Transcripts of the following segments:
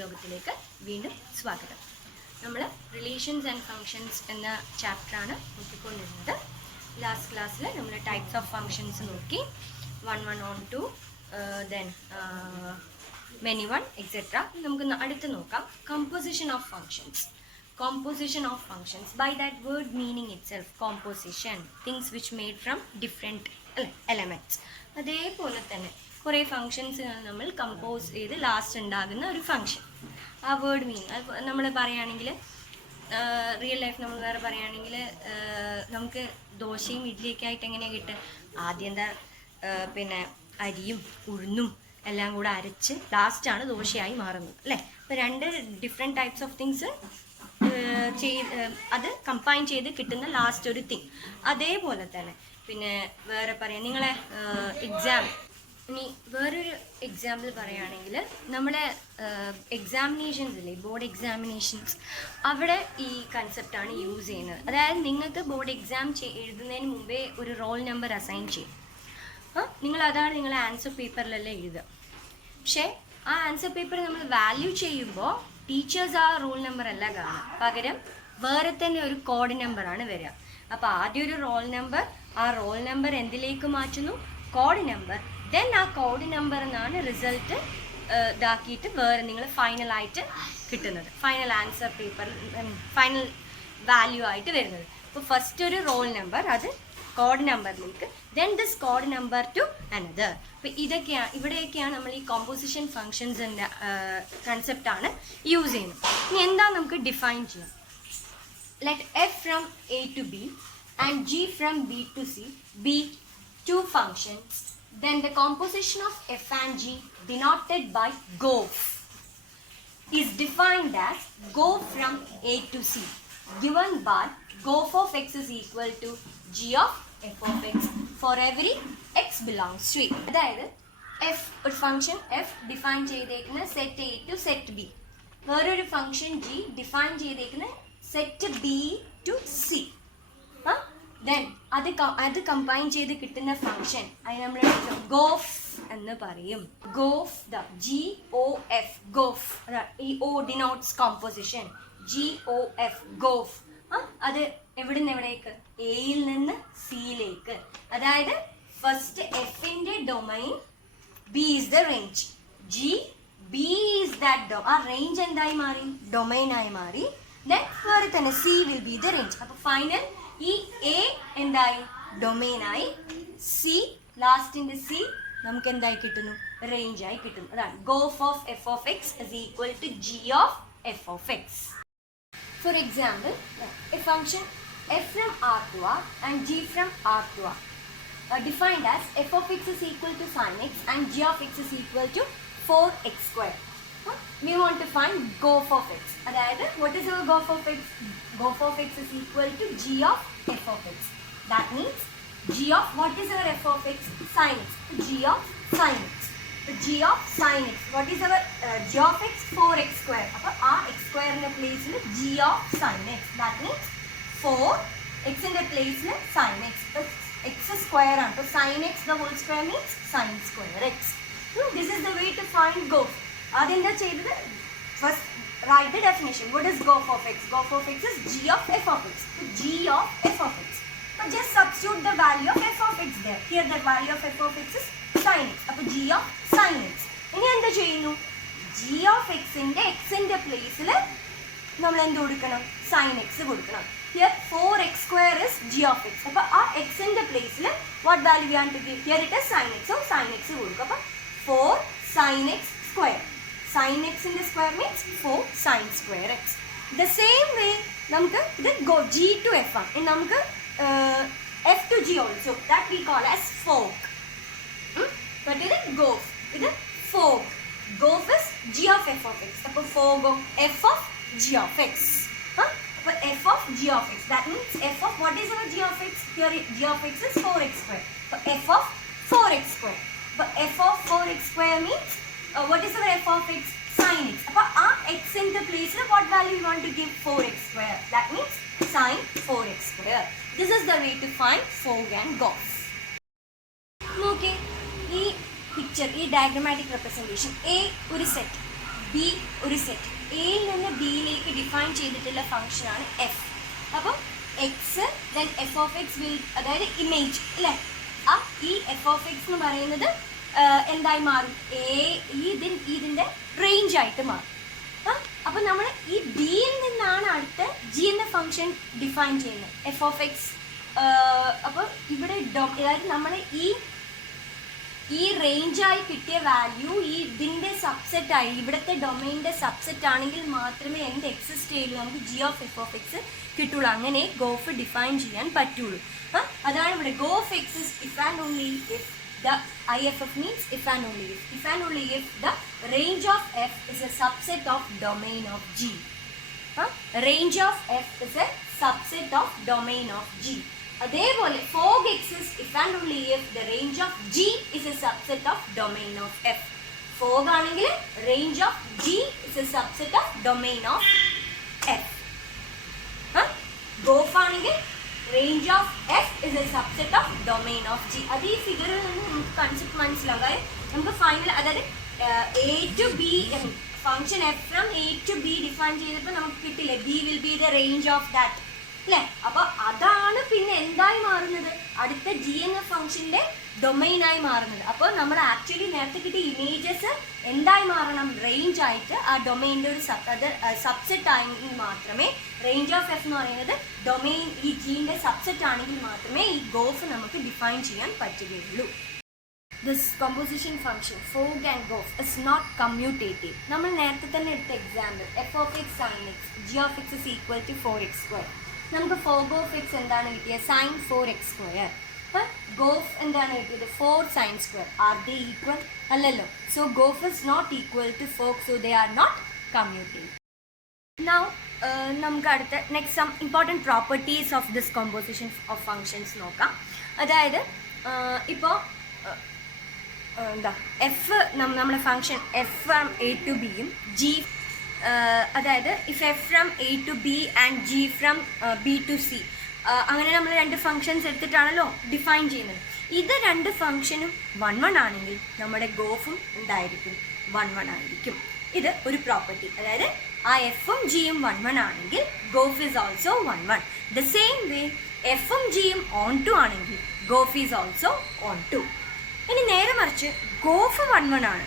ലോകത്തിലേക്ക് വീണ്ടും സ്വാഗതം. നമ്മൾ റിലേഷൻസ് ആൻഡ് ഫങ്ഷൻസ് എന്ന ചാപ്റ്ററാണ് നോക്കിക്കൊണ്ടിരുന്നത്. ലാസ്റ്റ് ക്ലാസ്സിൽ നമ്മൾ ടൈപ്സ് ഓഫ് ഫങ്ഷൻസ് നോക്കി, 1, 1 on 2, then many one etcetera. നമുക്ക് അടുത്ത് നോക്കാം composition of functions. Composition of functions, by that word meaning itself, composition, things which made from different elements. അതേപോലെ തന്നെ കുറേ ഫങ്ഷൻസുകൾ നമ്മൾ കമ്പോസ് ചെയ്ത് ലാസ്റ്റ് ഉണ്ടാകുന്ന ഒരു ഫങ്ഷൻ. ആ വേർഡ് മീനിങ് നമ്മൾ പറയുകയാണെങ്കിൽ, റിയൽ ലൈഫ് നമ്മൾ വേറെ പറയുകയാണെങ്കിൽ, നമുക്ക് ദോശയും ഇഡ്ഡലിയൊക്കെ ആയിട്ട് എങ്ങനെയാണ് കിട്ടുക? ആദ്യം എന്താ പിന്നെ അരിയും ഉഴുന്നും എല്ലാം കൂടെ അരച്ച് ലാസ്റ്റാണ് ദോശയായി മാറുന്നത്, അല്ലേ? അപ്പോൾ രണ്ട് ഡിഫറെൻറ്റ് ടൈപ്സ് ഓഫ് തിങ്സ് അത് കമ്പൈൻ ചെയ്ത് കിട്ടുന്ന ലാസ്റ്റ് ഒരു തിങ്. അതേപോലെ തന്നെ പിന്നെ വേറെ പറയാം, നിങ്ങളെ ഇനി വേറൊരു എക്സാമ്പിൾ പറയുകയാണെങ്കിൽ, നമ്മുടെ എക്സാമിനേഷൻസ് ഇല്ലേ, ബോർഡ് എക്സാമിനേഷൻസ്, അവിടെ ഈ കൺസെപ്റ്റാണ് യൂസ് ചെയ്യുന്നത്. അതായത് നിങ്ങൾക്ക് ബോർഡ് എക്സാം എഴുതുന്നതിന് മുമ്പേ ഒരു റോൾ നമ്പർ അസൈൻ ചെയ്യും. അതാണ് നിങ്ങളെ ആൻസർ പേപ്പറിലെല്ലാം എഴുതുക. പക്ഷേ ആ ആൻസർ പേപ്പർ നമ്മൾ വാല്യൂ ചെയ്യുമ്പോൾ ടീച്ചേഴ്സ് ആ റോൾ നമ്പർ അല്ല കാണുക, പകരം വേറെ തന്നെ ഒരു കോഡ് നമ്പറാണ് വരിക. അപ്പോൾ ആദ്യം ഒരു റോൾ നമ്പർ, ആ റോൾ നമ്പർ എന്തിലേക്ക് മാറ്റുന്നു? Code number. ദെൻ ആ കോഡ് നമ്പർ എന്നാണ് റിസൾട്ട് ഇതാക്കിയിട്ട് വേറെ നിങ്ങൾ ഫൈനലായിട്ട് കിട്ടുന്നത്, final answer paper, final value ആയിട്ട് വരുന്നത്. അപ്പോൾ ഫസ്റ്റ് ഒരു റോൾ നമ്പർ, അത് കോഡ് നമ്പറിലേക്ക്, then this code number two another. അപ്പോൾ ഇവിടെയൊക്കെയാണ് നമ്മൾ ഈ കോമ്പോസിഷൻ ഫങ്ഷൻസിൻ്റെ കൺസെപ്റ്റാണ് യൂസ് ചെയ്യുന്നത്. ഇനി എന്താ നമുക്ക് ഡിഫൈൻ ചെയ്യാം? Let f from a to b and g from b to c be two functions, then the composition of f and g denoted by GOF is defined as GOF from a to c, given by GOF of x is equal to g of f of x for every x belongs to a. അതായത് f ഒരു function f define ചെയ്തേക്കുന്ന set a to set b, വേറൊരു function g define ചെയ്തേക്കുന്ന set B to C. Then അത് combine ചെയ്ത് കിട്ടുന്ന function അതിന് നമ്മൾ ഗോഫ് എന്ന് പറയും. Gof, GOF, gof. ഈ O denotes composition. GOF, gof. അത് എവിടെ നിന്ന് എവിടേക്ക്? എയിൽ നിന്ന് സിയിലേക്ക്. അതായത് ഫസ്റ്റ് എഫിന്റെ domain, B is the range, B is that ആ റേഞ്ച് എന്തായി മാറി? ഡൊമൈനായി മാറി. ദെൻ വേറെ തന്നെ C will be the range. അപ്പോൾ ഫൈനൽ ഈ A എന്തായി? ഡൊമൈനായി. C, ലാസ്റ്റിൻ്റെ C നമുക്ക് എന്തായി കിട്ടുന്നു? റേഞ്ച് ആയി കിട്ടുന്നു. അതാണ് Gauff of f of x is equal to g of f of x. For example, a function f from R to R and g from R to R are defined as f of x is equal to sin x and g of x is equal to 4x square. We want to find GOF of x. അതായത് what is our GOF of x? GOF of x is equal to g of f of x. That means g of, what is our f of x? Sin x. g of sin x. g of sin x. What is our g of x? 4x square. അപ്പോൾ ആ x സ്ക്വയറിന്റെ പ്ലേസിൽ g of sin x. That means 4 x ന്റെ പ്ലേസിൽ sin x. x square ആണ്. അപ്പോൾ sin x the whole square means sin square x. So this is the way to find GOF. അതെന്താ ചെയ്തത്? First write the definition. What is GOF of x? GOF of x is g of f of x. g of f of x. So just substitute the value of f of x there. Here the value of f of x is sin x. അപ്പോൾ g of sin x. ഇനി എന്താ ചെയ്യുന്നു? g of x ന്റെ x ന്റെ പ്ലേസിൽ നമ്മൾ എന്ത് കൊടുക്കണം? sin x കൊടുക്കണം. Here 4x square is g of x. അപ്പോൾ ആ x ന്റെ പ്ലേസിൽ what value we want to give? Here it is sin x. So sin x കൊടുക്കുക. അപ്പോൾ 4 sin x square. Sin x in the square means 4 sin square x. The same way നമുക്ക് ഇത് g to f ആണ്. ഇനി നമുക്ക് f to g also, that we call as fork. But ഇത് GOF, ഇത് fork. GOF is g of f of x. അപ്പോൾ fork of f of g of x. അപ്പോൾ f of g of x, that means f of, what is our g of x? Here g of x is 4x square. അപ്പോൾ f of 4x square. അപ്പോൾ f of 4x square means what is our f of x? Sin x. അപ്പോൾ ആ x in the place what value we want to give? 4x square. That means sin 4x square. This is the way to find fork and GOF. നോക്കേ, ഈ picture, ഈ diagrammatic representation, A ഒരു set, B ഒരു set, എയിൽ നിന്ന് ബിയിലേക്ക് define ചെയ്തിട്ടുള്ള ഫംഗ്ഷനാണ് F. അപ്പം X then F of X will, അതായത് ഇമേജ് അല്ലേ, ആ ഈ എഫ് ഓഫ് എക്സ് എന്ന് പറയുന്നത് എന്തായി മാറും, ഇതിൻ്റെ റേഞ്ച് ആയിട്ട് മാറും. അപ്പം നമ്മൾ ഈ ബിയിൽ നിന്നാണ് അടുത്ത ജി എന്ന ഫംഗ്ഷൻ ഡിഫൈൻ ചെയ്യുന്നത്, എഫ് ഓഫ് എക്സ്. അപ്പോൾ ഇവിടെ അതായത് നമ്മൾ ഈ റേഞ്ചായി കിട്ടിയ വാല്യൂ ഇതിൻ്റെ സബ്സെറ്റായി, ഇവിടുത്തെ ഡൊമൈനിൻ്റെ സബ്സെറ്റ് ആണെങ്കിൽ മാത്രമേ എന്ത് എക്സിസ്റ്റ് ചെയ്യുള്ളൂ, നമുക്ക് G of F of X കിട്ടുള്ളൂ. അങ്ങനെ ഗോഫ് ഡിഫൈൻ ചെയ്യാൻ പറ്റുള്ളൂ. അതാണ് ഇവിടെ Gauff X is if and only if the IFF means if and only if. If and only if the range of F is a subset of domain of G. Range of F is a subset of domain of G. അതേപോലെ fog exists if and only if the range of G is a subset of domain of F. Fog ആണെങ്കിൽ range of G is a subset of domain of F. Gof ആണെങ്കിൽ range of F is a subset of domain of G. അത് ഈ ഫിഗറിൽ നിന്ന് നമുക്ക് concept മനസ്സിലാകാൻ നമുക്ക് final, അതായത് A to B function F from A to B define ചെയ്തപ്പോൾ നമുക്ക് കിട്ടില്ലേ, B will be the range of that അല്ലേ. അപ്പോൾ അതാണ് പിന്നെ എന്തായി മാറുന്നത്, അടുത്ത G എന്ന ഫംഗ്ഷൻ്റെ ഡൊമൈനായി മാറുന്നത്. അപ്പോൾ നമ്മൾ ആക്ച്വലി നേരത്തെ കിട്ടിയ ഇമേജസ് എന്തായി മാറണം, റേഞ്ച് ആയിട്ട് ആ ഡൊമൈൻ്റെ ഒരു സബ്സെറ്റ് ആയെങ്കിൽ മാത്രമേ, റേഞ്ച് ഓഫ് എഫ് എന്ന് പറയുന്നത് ഡൊമൈൻ ഈ ജീൻ്റെ സബ്സെറ്റ് ആണെങ്കിൽ മാത്രമേ ഈ ഗോഫ് നമുക്ക് ഡിഫൈൻ ചെയ്യാൻ പറ്റുകയുള്ളൂ. This composition function fog and gof is not commutative. നമ്മൾ നേരത്തെ തന്നെ എടുത്ത example f of x sine x, g of x is equal to 4x². നമുക്ക് ഫോഗ് ഓഫ് എക്സ് എന്താണ് കിട്ടിയത്, സൈൻ 4x². ഗോഫ് എന്താണ് കിട്ടിയത്, 4 sin². Are they equal? അല്ലല്ലോ. So gof is not equal to fog, so they are not commutative. Now നമുക്ക് അടുത്ത next some important properties of this composition of functions നോക്കാം. അതായത് ഇപ്പോൾ എന്താ എഫ് നമ്മുടെ function f from a to ബിയും g, അതായത് if f from a to b and g from b to c, അങ്ങനെ നമ്മൾ രണ്ട് ഫങ്ഷൻസ് എടുത്തിട്ടാണല്ലോ ഡിഫൈൻ ചെയ്യുന്നത്. ഇത് രണ്ട് ഫങ്ഷനും 1 1 ആണെങ്കിൽ നമ്മുടെ ഗോഫും എന്തായിരിക്കും, 1 1 ആയിരിക്കും. ഇത് ഒരു പ്രോപ്പർട്ടി, അതായത് ആ എഫും ജിയും 1 1 ആണെങ്കിൽ gof is also 1 1. The same way എഫും ജിയും ഓൺ ടു ആണെങ്കിൽ gof is also onto. ഇനി നേരെ മറിച്ച് ഗോഫ് 1 1 ആണ്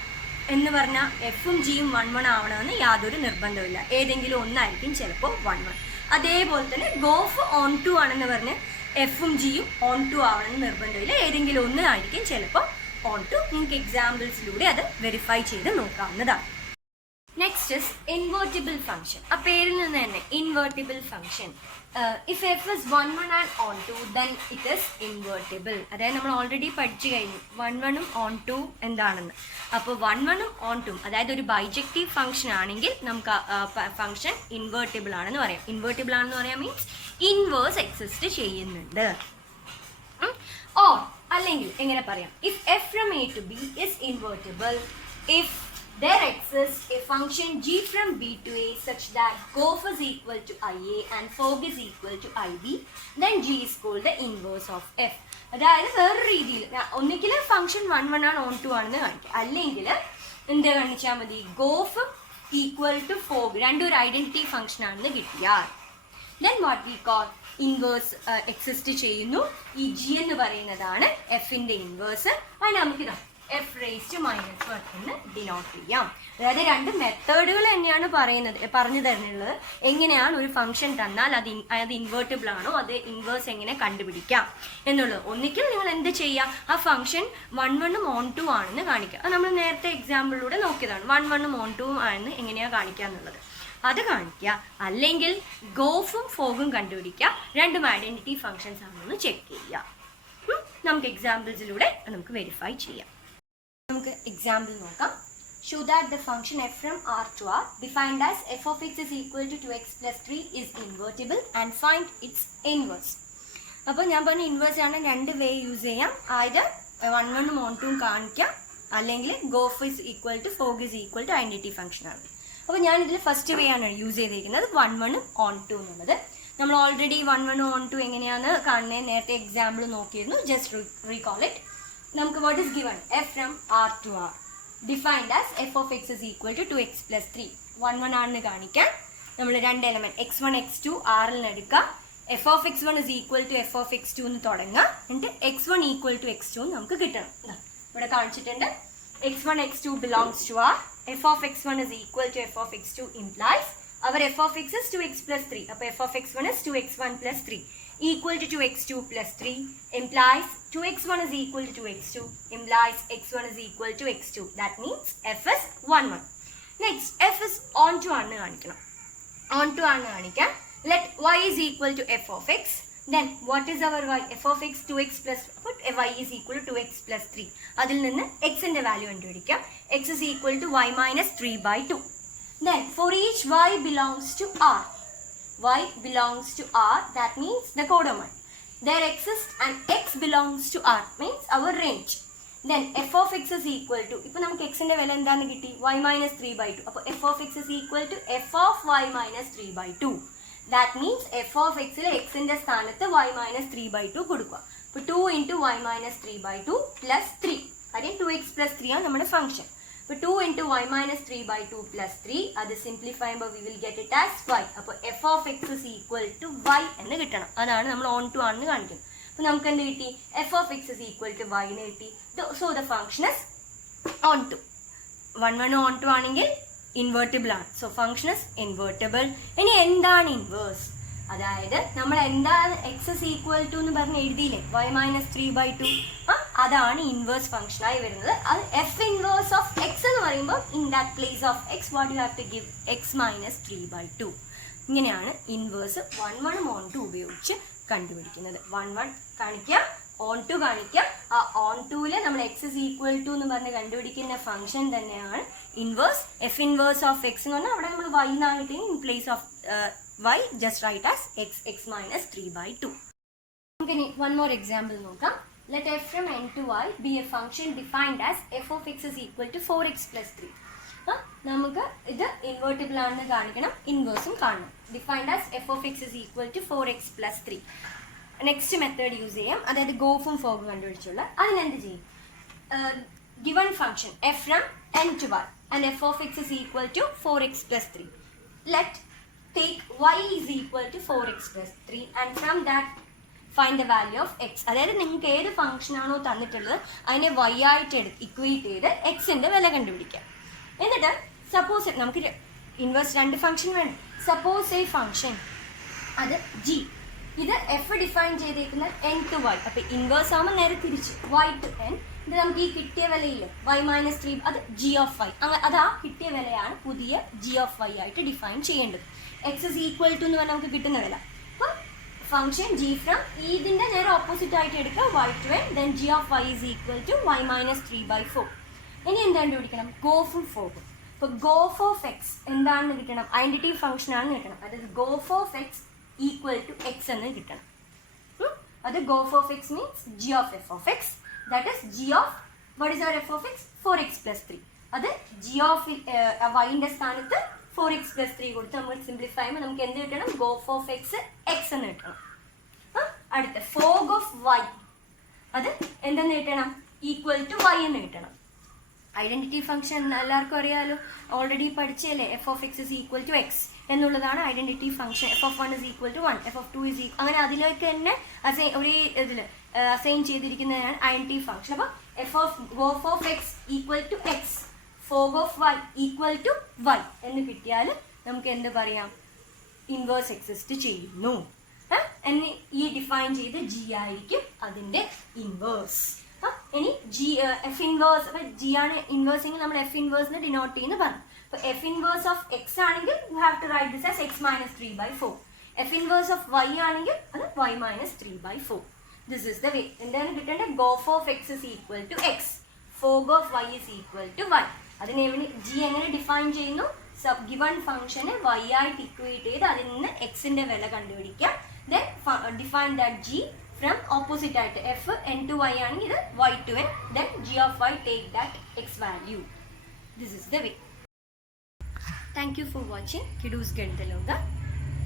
എന്ന് പറഞ്ഞാൽ എഫും ജിയും 1 1 ആവണമെന്ന് യാതൊരു നിർബന്ധമില്ല, ഏതെങ്കിലും ഒന്നായിരിക്കും ചിലപ്പോൾ 1 1. അതേപോലെ തന്നെ ഗോഫ് ഓൺ ടു ആണെന്ന് പറഞ്ഞ് എഫും ജിയും ഓൺ ടു ആവണമെന്ന് നിർബന്ധമില്ല, ഏതെങ്കിലും ഒന്ന് ആയിരിക്കും ചിലപ്പോൾ ഓൺ ടു. നിങ്ങൾക്ക് എക്സാമ്പിൾസിലൂടെ അത് വെരിഫൈ ചെയ്ത് നോക്കാവുന്നതാണ്. Next is invertible function. ആ പേരിൽ നിന്ന് തന്നെ invertible function. If F is 1 1 and on two then it is invertible. അതായത് നമ്മൾ ഓൾറെഡി പഠിച്ചു കഴിഞ്ഞു 1 1 ഉം ഓൺ ടു എന്താണെന്ന്. അപ്പോൾ 1 1 ഉം ഓൺ ടു, അതായത് ഒരു ബൈജക്റ്റീവ് ഫംഗ്ഷൻ ആണെങ്കിൽ നമുക്ക് ഫംഗ്ഷൻ ഇൻവേർട്ടിബിൾ ആണെന്ന് പറയാം. ഇൻവേർട്ടിബിൾ ആണെന്ന് പറയാം മീൻസ് ഇൻവേഴ്സ് എക്സിസ്റ്റ് ചെയ്യുന്നുണ്ട്. ഓ അല്ലെങ്കിൽ എങ്ങനെ പറയാം, if f from a to b is invertible if there exists a function g from b to a such that gof is equal to ia and fog is equal to ib, then g is called the inverse of f. അതായത് വേറെ രീതിയിൽ ഒന്നിക്കൽ function 1 1 ആണ് on to ആണെന്ന് കാണിക്കുക, അല്ലെങ്കിൽ എന്ത് കാണിച്ചാൽ മതി, ഗോഫ് ഈക്വൽ ടു ഫോഗ്, രണ്ടും ഒരു ഐഡന്റിറ്റി ഫംഗ്ഷൻ ആണെന്ന് കിട്ടിയാൽ then what we call inverse exist ചെയ്യുന്നു. ഈ ജി എന്ന് പറയുന്നതാണ് എഫിന്റെ ഇൻവേഴ്സ്. അതിന് നമുക്കിതാ എഫ് റേസ് ടു -1 എന്ന് ഡിനോട്ട് ചെയ്യാം. അതായത് രണ്ട് മെത്തേഡുകൾ തന്നെയാണ് പറഞ്ഞു തരുന്നുള്ളത്. എങ്ങനെയാണ് ഒരു ഫംഗ്ഷൻ തന്നാൽ അത് ഇൻവേർട്ടിബിൾ ആണോ, അത് ഇൻവേഴ്സ് എങ്ങനെ കണ്ടുപിടിക്കാം എന്നുള്ളത്. ഒന്നിക്കൽ നിങ്ങൾ എന്ത് ചെയ്യുക, ആ ഫംഗ്ഷൻ 1 1 ഉം ഓൺ ടു ആണെന്ന് കാണിക്കുക. അത് നമ്മൾ നേരത്തെ എക്സാമ്പിളിലൂടെ നോക്കിയതാണ്. 1 1 ഉം ഓൺ ടു ആണെന്ന് എങ്ങനെയാണ് കാണിക്കുക എന്നുള്ളത് അത് കാണിക്കുക. അല്ലെങ്കിൽ ഗോഫും ഫോഗും കണ്ടുപിടിക്കുക, രണ്ടും ഐഡന്റിറ്റി ഫംഗ്ഷൻസ് ആണെന്ന് ചെക്ക് ചെയ്യുക. നമുക്ക് എക്സാമ്പിൾസിലൂടെ നമുക്ക് വെരിഫൈ ചെയ്യാം. നമുക്ക് എക്സാമ്പിൾ നോക്കാം. Show that the function f from R to R defined as f of x is equal to 2x plus 3 is invertible and find its inverse. അപ്പോൾ ഞാൻ പറഞ്ഞ ഇൻവേഴ്സ് ആണ് രണ്ട് വേ യൂസ് ചെയ്യാം. ആയത് 1 1 ഉം ഓൺ ടു കാണിക്കാം, അല്ലെങ്കിൽ gof is equal to fog is equal to identity function ആണ്. അപ്പോൾ ഞാനിതിൽ ഫസ്റ്റ് വേ ആണ് യൂസ് ചെയ്തിരിക്കുന്നത്, 1 1 ഉം ഓൺ ടു എന്നുള്ളത്. നമ്മൾ ഓൾറെഡി 1 1 ഓൺ ടു എങ്ങനെയാണ് കാണുന്നത് നേരത്തെ എക്സാമ്പിൾ നോക്കിയിരുന്നു. Just recall it. നമുക്ക് what is given, f from R to R. defined as f of x is equal to 2x plus 3. 1 1 ആണെന്ന് കാണിക്കാൻ നമ്മൾ രണ്ട് എലമെന്റ് x1 x2 r ൽ എടുക്കുക. f of x1 is equal to f of x2 എന്ന് തുടങ്ങുക. എന്നിട്ട് x1 equal to x2 നമുക്ക് കിട്ടണം. ഇവിടെ കാണിച്ചിട്ടുണ്ട്. x1 x2 belongs to r. f of x1 is equal to f of x2 implies our f of x is 2x plus 3. അപ്പോൾ f of x1 is 2x1 plus 3 equal to 2x2 plus 3 implies 2x1 is equal to 2x2 implies x1 is equal to x2. That means f is 1 1. Next f is onto ആണെന്ന് കാണിക്കണം. onto ആണെന്ന് കാണിക്കാൻ let y is equal to f of x. Then what is our y? f of x 2x plus put y is equal to 2x plus 3. അതിൽ നിന്ന് x ന്റെ value കണ്ടുപിടിക്കാം. x is equal to y minus 3 by 2. Then for each y belongs to r, y belongs to r, that means the codomain. There exists an x belongs to r, means our range. Then f of x is equal to, ഇപ്പോൾ നമുക്ക് x ന്റെ വില എന്താണ് കിട്ടി? y minus 3 by 2. അപ്പോൾ f of x is equal to f of y minus 3 by 2. That means f of x ൽ x ന്റെ സ്ഥാനത്ത് y minus 3 by 2 കൊടുക്കുക. അപ്പോൾ 2 into y minus 3 by 2 plus 3. കാര്യം 2x plus 3 ആണ് നമ്മുടെ ഫംഗ്ഷൻ. അപ്പോൾ 2 into y minus 3 by 2 plus 3, അത് സിംപ്ലിഫൈ ചെയ്യുമ്പോൾ we will get it as y. അപ്പോൾ f of x is equal to y എന്ന് കിട്ടണം. അതാണ് നമ്മൾ on to ആണെന്ന് കാണിക്കുന്നത്. അപ്പോൾ നമുക്ക് എന്ത് കിട്ടി? f of x is equal to y എന്ന് കിട്ടി. So the function is on to. 1 1 on to ആണെങ്കിൽ ഇൻവേർട്ടിബിൾ ആണ്. So function is invertible. ഇനി എന്താണ് ഇൻവേഴ്സ്? അതായത് നമ്മൾ എന്താണ് x is equal to എന്ന് പറഞ്ഞ് എഴുതിയില്ലേ, y minus 3 by 2, അതാണ് ഇൻവേഴ്സ് ഫംഗ്ഷനായി വരുന്നത്. അത് f ഇൻവേഴ്സ് ഓഫ് x എന്ന് പറയുമ്പോൾ in that place of x what you have to give x minus 3 by 2. ഇങ്ങനെയാണ് ഇൻവേഴ്സ് 1 1 on to ഉപയോഗിച്ച് കണ്ടുപിടിക്കുന്നത്. 1 1 കാണിക്കുക, on to കാണിക്കുക. ആ on toയിൽ നമ്മൾ x is equal to എന്ന് പറഞ്ഞ് കണ്ടുപിടിക്കുന്ന ഫംഗ്ഷൻ തന്നെയാണ് inverse. f inverse of x എന്ന് പറഞ്ഞാൽ അവിടെ നമ്മൾ y എന്നായിട്ട് in place of y just write as x minus 3 by 2. നമുക്ക് ഇനി one more example നോക്കാം. Let f from n to y be a function defined as f of x is equal to 4x plus 3. നമുക്ക് ഇത് invertible ആണെന്ന് കാണിക്കണം, ഇൻവേഴ്സും കാണണം. Defined as f of x is equal to 4x plus 3. Next method use ചെയ്യാം, അതായത് ഗോഫും ഫോഗും കണ്ടുപിടിച്ചുള്ള. അതിനെന്ത് ചെയ്യും? Given function f from n to y and f of x is equal to 4x plus 3. Let take y is equal to 4x plus 3 and from that find the value of x. അതായത് നിങ്ങൾക്ക് ഏത് function ആണോ തന്നിട്ടുള്ളത് അതിനെ y ആയിട്ട് equate ചെയ്ത് എക്സിന്റെ വില കണ്ടുപിടിക്കാം. എന്നിട്ട് സപ്പോസ് നമുക്ക് ഇൻവേഴ്സ് രണ്ട് ഫംഗ്ഷൻ വേണം. സപ്പോസ് ഈ ഫംഗ്ഷൻ അത് g, ഇത് എഫ് ഡിഫൈൻ ചെയ്തേക്കുന്ന n to y. അപ്പൊ ഇൻവേഴ്സ് ആകുമ്പോൾ നേരെ തിരിച്ച് y to n. ഇത് നമുക്ക് ഈ കിട്ടിയ വിലയില്ലേ y minus 3, അത് g of y. അത് ആ കിട്ടിയ വിലയാണ് പുതിയ g of y ആയിട്ട് ഡിഫൈൻ ചെയ്യേണ്ടത്. x is equal to എന്ന് പറഞ്ഞാൽ നമുക്ക് കിട്ടുന്ന വില. അപ്പോൾ ഫംഗ്ഷൻ g from ഇതിന്റെ നേരെ ഓപ്പോസിറ്റ് ആയിട്ട് എടുക്കുക y to n. then g of y is equal to y minus 3 by 4. ഇനി എന്താ കണ്ടുപിടിക്കണം? ഗോഫും ഫോഗും. അപ്പോൾ ഗോഫ് ഓഫ് x എന്താണെന്ന് കിട്ടണം? ഐഡന്റിറ്റി ഫംഗ്ഷൻ ആണെന്ന് കിട്ടണം. അതായത് Gauff of x equal to x എന്ന് കിട്ടണം. അത് Gauff of x means g of f of x. that is g of what is our f of x? 4x plus 3. അത് g of y ന്റെ സ്ഥാനത്ത് 4x plus 3 കൊടുത്ത് നമ്മൾ simplify ചെയ്യുമ്പോൾ നമുക്ക് എന്ത് കിട്ടണം? ഗോഫ് ഓഫ് x x എന്ന് കിട്ടണം. അടുത്ത ഫോഗ് ഓഫ് y, അത് എന്തെന്ന് കിട്ടണം? ഈക്വൽ ടു y എന്ന് കിട്ടണം. ഐഡന്റിറ്റി ഫംഗ്ഷൻ എല്ലാവർക്കും അറിയാലോ, ഓൾറെഡി പഠിച്ചല്ലേ. F of x is equal to x എന്നുള്ളതാണ് identity function. F of 1 is equal to 1, f of 2 is equal, അങ്ങനെ അതിലേക്ക് തന്നെ ഒരേ ഇതിൽ അസൈൻ ചെയ്തിരിക്കുന്നതാണ് ഐഡന്റിറ്റി ഫംഗ്ഷൻ. അപ്പോൾ f of gof of x equal to x, fog of y equal to y എന്ന് കിട്ടിയാൽ നമുക്ക് എന്ത് പറയാം? ഇൻവേഴ്സ് എക്സിസ്റ്റ് ചെയ്യുന്നു എന്ന് ഈ ഡിഫൈൻ ചെയ്ത് ജി ആയിരിക്കും അതിന്റെ ഇൻവേഴ്സ്. ഇനി ജി എഫ് ഇൻവേഴ്സ്, അപ്പൊ ജി ആണ് ഇൻവേഴ്സ് എങ്കിൽ നമ്മൾ എഫ് ഇൻവേഴ്സിനെ ഡിനോട്ട് ചെയ്യുന്ന പറഞ്ഞു. അപ്പൊ എഫ് ഇൻവേഴ്സ് ഓഫ് എക്സ് ആണെങ്കിൽ you have to write this as x minus 3 by 4. F inverse of y ആണെങ്കിൽ അത് y minus 3 by 4. This is the way. എന്താണ് കിട്ടേണ്ടത്? Gof of x is equal to x, fog of y is equal to y. അതിനെ g എങ്ങനെ define ചെയ്യുന്നു? Sub given ഫംഗ്ഷനെ Y ആയിട്ട് equate ചെയ്ത് അതിൽ നിന്ന് എക്സിന്റെ വില കണ്ടുപിടിക്കാം. Then define that G from opposite ആയിട്ട് f n to y ആണെങ്കിൽ ഇത് y to n, then g of y take that x value. This is the way. Thank you for watching Kidu's ഗണിതലോക.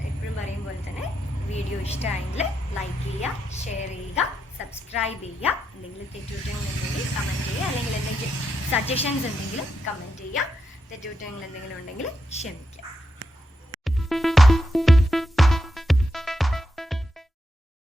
എപ്പോഴും പറയും പോലെ തന്നെ വീഡിയോ ഇഷ്ടമായെങ്കിൽ like ചെയ്യുക, share ചെയ്യുക, സബ്സ്ക്രൈബ് ചെയ്യുക. എന്തെങ്കിലും തെറ്റുകുറ്റങ്ങളുണ്ടെങ്കിൽ കമൻറ്റ് ചെയ്യുക, അല്ലെങ്കിൽ എന്തെങ്കിലും സജഷൻസ് എന്തെങ്കിലും കമൻറ്റ് ചെയ്യുക, തെറ്റുകുറ്റങ്ങൾ എന്തെങ്കിലും ഉണ്ടെങ്കിൽ ക്ഷമിക്കുക.